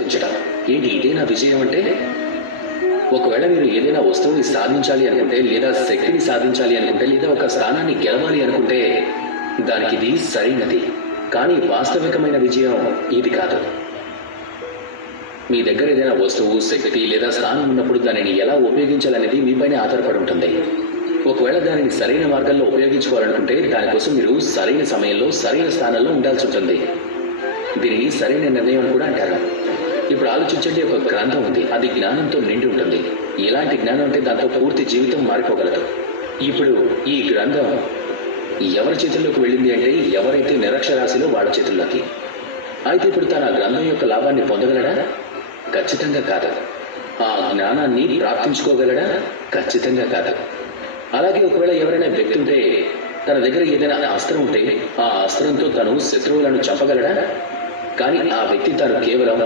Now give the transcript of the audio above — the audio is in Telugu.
గుర్తించడం. ఏంటి ఇదేనా విజయం అంటే? ఒకవేళ మీరు ఏదైనా వస్తువుని సాధించాలి అనుకుంటే, లేదా శక్తిని సాధించాలి అనుకుంటే, లేదా ఒక స్థానాన్ని గెలవాలి అనుకుంటే దానికి ఇది సరైనది. కానీ వాస్తవికమైన విజయం ఇది కాదు. మీ దగ్గర ఏదైనా వస్తువు, శక్తి లేదా స్థానం ఉన్నప్పుడు దానిని ఎలా ఉపయోగించాలనేది మీపైనే ఆధారపడి ఉంటుంది. ఒకవేళ దానిని సరైన మార్గంలో ఉపయోగించుకోవాలనుకుంటే దానికోసం మీరు సరైన సమయంలో సరైన స్థానంలో ఉండాల్సి ఉంటుంది. దీనిని సరైన నిర్ణయం అని కూడా అంటారు. ఇప్పుడు ఆలోచించండి, ఒక గ్రంథం ఉంది, అది జ్ఞానంతో నిండి ఉంటుంది. ఎలాంటి జ్ఞానం అంటే దాంతో పూర్తి జీవితం మారిపోగలదు. ఇప్పుడు ఈ గ్రంథం ఎవరి చేతుల్లోకి వెళ్ళింది అంటే ఎవరైతే నిరక్షరాశిలో వాళ్ళ చేతుల్లోకి. అయితే ఇప్పుడు తన గ్రంథం యొక్క లాభాన్ని పొందగలడా? ఖచ్చితంగా కాదు. ఆ జ్ఞానాన్ని ప్రాప్తించుకోగలడా? ఖచ్చితంగా కాదు. అలాగే ఒకవేళ ఎవరైనా వ్యక్తి ఉంటే తన దగ్గర ఏదైనా అస్త్రం ఉంటే ఆ అస్త్రంతో తను శత్రువులను చంపగలడా? కానీ ఆ వ్యక్తి తాను కేవలం